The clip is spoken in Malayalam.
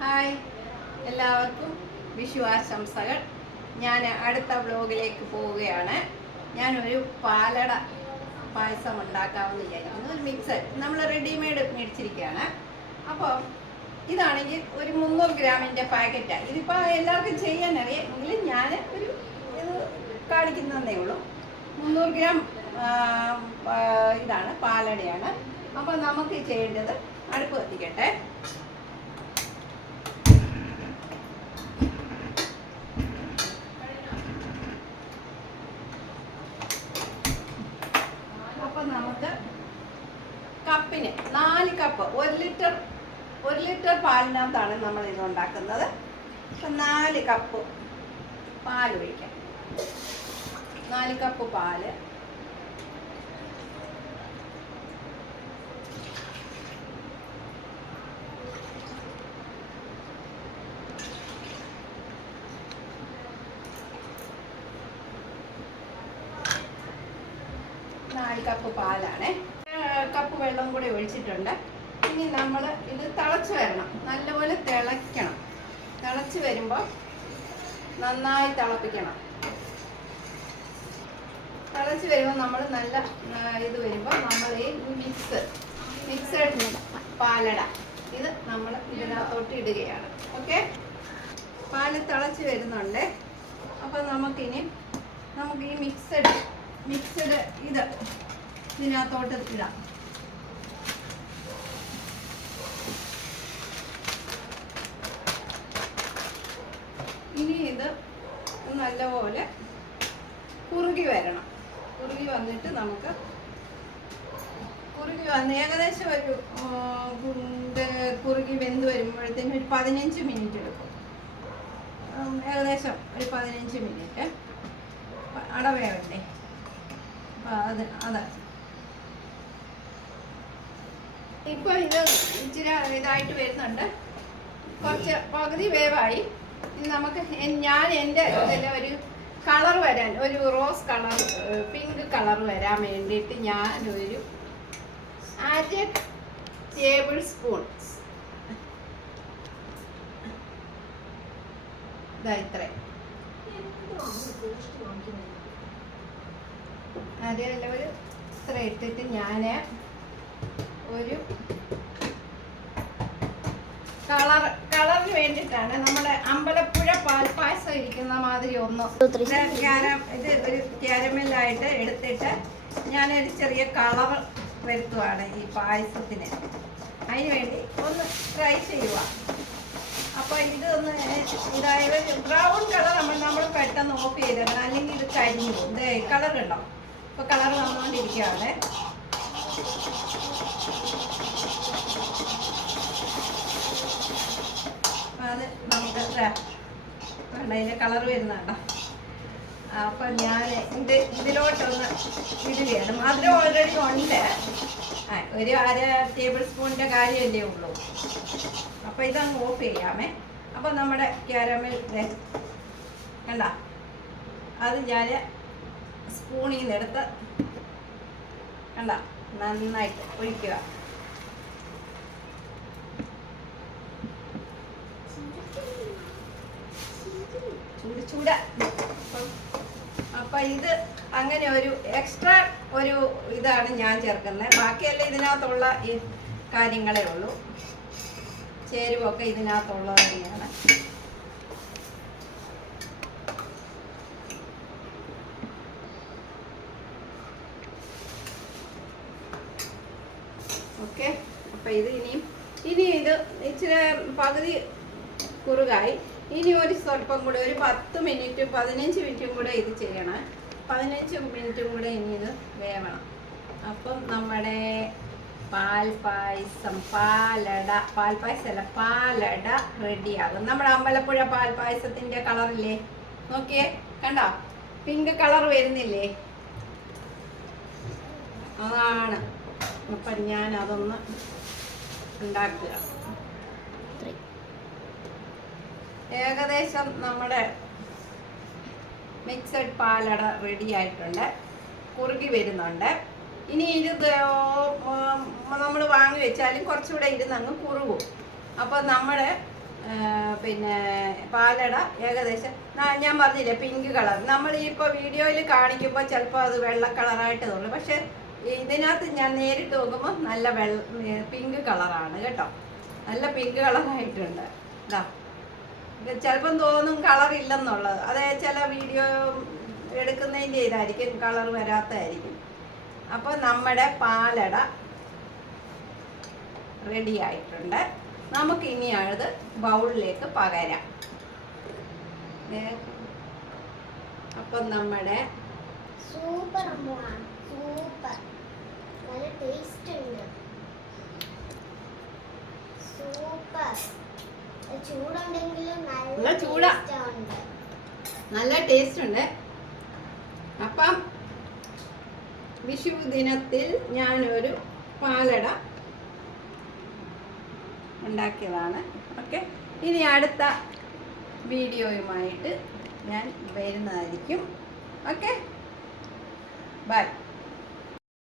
ഹായ്, എല്ലാവർക്കും വിഷു ആശംസകൾ. ഞാൻ അടുത്ത വ്ലോഗിലേക്ക് പോവുകയാണ്. ഞാനൊരു പാലട പായസം ഉണ്ടാക്കാമെന്ന് വിചാരിക്കുന്നു. ഒരു മിക്സർ നമ്മൾ റെഡിമെയ്ഡ് മേടിച്ചിരിക്കുകയാണ്. അപ്പോൾ ഇതാണെങ്കിൽ ഒരു 300 ഗ്രാമിൻ്റെ പാക്കറ്റാണ്. ഇതിപ്പോൾ എല്ലാവർക്കും ചെയ്യാനറിയാം, എങ്കിലും ഞാൻ ഒരു ഇത് കാണിക്കുന്നതേ ഉള്ളൂ. 300 ഗ്രാം ഇതാണ് പാലടയാണ്. അപ്പോൾ നമുക്ക് ചെയ്യേണ്ടത്, അടുപ്പ് കത്തിക്കട്ടെ. നമുക്ക് കപ്പിന് 4 കപ്പ് 1 ലിറ്റർ പാലിനകത്താണ് നമ്മൾ ഇത് ഉണ്ടാക്കുന്നത്. അപ്പം 4 കപ്പ് പാൽ ഒഴിക്കാം. 4 കപ്പ് പാല്. കപ്പ് പാലാണ്. കപ്പ് വെള്ളം കൂടി ഒഴിച്ചിട്ടുണ്ട്. ഇനി നമ്മൾ ഇത് തിളച്ച് വരണം, നല്ലപോലെ തിളയ്ക്കണം. തിളച്ച് വരുമ്പോൾ നന്നായി തിളപ്പിക്കണം. തിളച്ച് വരുമ്പോൾ നമ്മൾ നല്ല ഇത് വരുമ്പോൾ നമ്മൾ ഈ മിക്സഡ് പാലട ഇത് നമ്മൾ ഇതിനകത്തോട്ട് ഇടുകയാണ്. ഓക്കെ, പാല് തിളച്ച് വരുന്നുണ്ട്. അപ്പോൾ നമുക്ക് ഈ മിക്സഡ് ഇത് ഇതിനകത്തോട്ട് ഇടാം. ഇനി ഇത് നല്ലപോലെ കുറുകി വരണം. കുറുകി വന്നിട്ട് നമുക്ക് ഏകദേശം ഒരു കുറുകി വെന്ത് വരുമ്പോഴത്തേനും ഒരു 15 മിനിറ്റ് എടുക്കും. ഏകദേശം ഒരു 15 മിനിറ്റ് അടവേവണ്ടേ. അതെ, ഇപ്പൊ ഇത് ഇച്ചിരി ഇതായിട്ട് വരുന്നുണ്ട്. കുറച്ച് പകുതി വേവായി. ഇനി നമുക്ക് ഞാൻ എൻ്റെ ഒരു കളർ വരാൻ, ഒരു റോസ് കളർ, പിങ്ക് കളർ വരാൻ വേണ്ടിയിട്ട് ഞാനൊരു 1/2 ടേബിൾ സ്പൂൺ ഇത്രയും ഒരു ഇത്ര ഇട്ടിട്ട് ഞാൻ ഒരു കളറിന് വേണ്ടിയിട്ടാണ് നമ്മുടെ അമ്പലപ്പുഴ പാൽപ്പായസം ഇരിക്കുന്ന മാതിരി ഒന്ന് ഇത് ഒരു ക്യാരമലായിട്ട് എടുത്തിട്ട് ഞാനൊരു ചെറിയ കളർ വരുത്തുവാണ് ഈ പായസത്തിന്. അതിന് വേണ്ടി ഒന്ന് ട്രൈ ചെയ്യുക. അപ്പോൾ ഇതൊന്ന് ഇതായത് ബ്രൗൺ കളർ നമ്മൾ പെട്ടെന്ന് ഓഫ് ചെയ്തേക്കണം, അല്ലെങ്കിൽ ഇത് കരിഞ്ഞു പോകും. കളർ ഉണ്ടോ? ഇപ്പോൾ കളർ വന്നുകൊണ്ടിരിക്കുകയാണ്. അത് നമുക്ക് അതിൻ്റെ കളർ വരുന്നുണ്ടോ? അപ്പം ഞാൻ ഇതിലോട്ടൊന്ന് ഇടുകയാണ്. മധുരം ഓൾറെഡി ഉണ്ട്, ഒരു 1/2 ടേബിൾ സ്പൂണിൻ്റെ കാര്യമല്ലേ ഉള്ളൂ. അപ്പോൾ ഇതങ്ങ് ഓഫ് ചെയ്യാമേ. അപ്പോൾ നമ്മുടെ ക്യാരമൽ കണ്ട അത് ഞാൻ സ്പൂണിൽ നിന്ന് എടുത്ത് കണ്ട നന്നായിട്ട് ഒഴിക്കുക. ചൂട. അപ്പം ഇത് അങ്ങനെ ഒരു എക്സ്ട്രാ ഒരു ഇതാണ് ഞാൻ ചേർക്കുന്നത്. ബാക്കിയെല്ലാം ഇതിനകത്തുള്ള ഈ കാര്യങ്ങളേ ഉള്ളൂ. ചേരുവൊക്കെ ഇതിനകത്തുള്ളത് തന്നെയാണ്. ഓക്കെ, അപ്പം ഇത് ഇനി ഇത് ഇച്ചിരി പകുതി കുറുകായി. ഇനി ഒരു സ്വല്പം കൂടെ ഒരു 10 മിനിറ്റ് 15 മിനിറ്റും കൂടെ ഇത് ചെയ്യണം. 15 മിനിറ്റും കൂടെ ഇനി ഇത് വേവണം. അപ്പം നമ്മുടെ പാലട റെഡിയാകും. നമ്മുടെ അമ്പലപ്പുഴ പാൽപ്പായസത്തിൻ്റെ കളറില്ലേ, നോക്കിയേ, കണ്ടോ? പിങ്ക് കളർ വരുന്നില്ലേ? അതാണ്. അപ്പം ഞാൻ അതൊന്ന് ഉണ്ടാക്കുക. ഏകദേശം നമ്മുടെ മിക്സഡ് പാലട റെഡി ആയിട്ടുണ്ട്, കുറുകി വരുന്നുണ്ട്. ഇനി ഇത് നമ്മൾ വാങ്ങി വെച്ചാലും കുറച്ചുകൂടെ ഇരുന്നങ്ങ് കുറുകും. അപ്പോൾ നമ്മുടെ പിന്നെ പാലട ഏകദേശം ഞാൻ പറഞ്ഞില്ലേ പിങ്ക് കളർ. നമ്മൾ ഇപ്പോൾ വീഡിയോയിൽ കാണിക്കുമ്പോൾ ചിലപ്പോൾ അത് വെള്ള കളറായിട്ട് തോന്നും, പക്ഷെ ഇതിനകത്ത് ഞാൻ നേരിട്ട് നോക്കുമ്പോൾ നല്ല പിങ്ക് കളറാണ് കേട്ടോ. നല്ല പിങ്ക് കളറായിട്ടുണ്ട്. ഇതാ ചിലപ്പം തോന്നും കളർ ഇല്ലെന്നുള്ളത്, അതേ ചില വീഡിയോ എടുക്കുന്നതിൻ്റെ ഇതായിരിക്കും, കളർ വരാത്തതായിരിക്കും. അപ്പോൾ നമ്മുടെ പാലട റെഡി ആയിട്ടുണ്ട്. നമുക്കിനി അത് ബൗളിലേക്ക് പകരാം. അപ്പം നമ്മുടെ സൂപ്പർ സൂപ്പർ നല്ല ടേസ്റ്റ് ഉണ്ട്. സൂപ്പർ ചൂടുണ്ടെങ്കിലും നല്ല ചൂടാ, നല്ല ടേസ്റ്റ് ഉണ്ട്. അപ്പം വിഷു ദിനത്തിൽ ഞാനൊരു പാലട ഉണ്ടാക്കിയതാണ്. ഓക്കെ, ഇനി അടുത്ത വീഡിയോയുമായിട്ട് ഞാൻ വരുന്നതായിരിക്കും. Okay, by.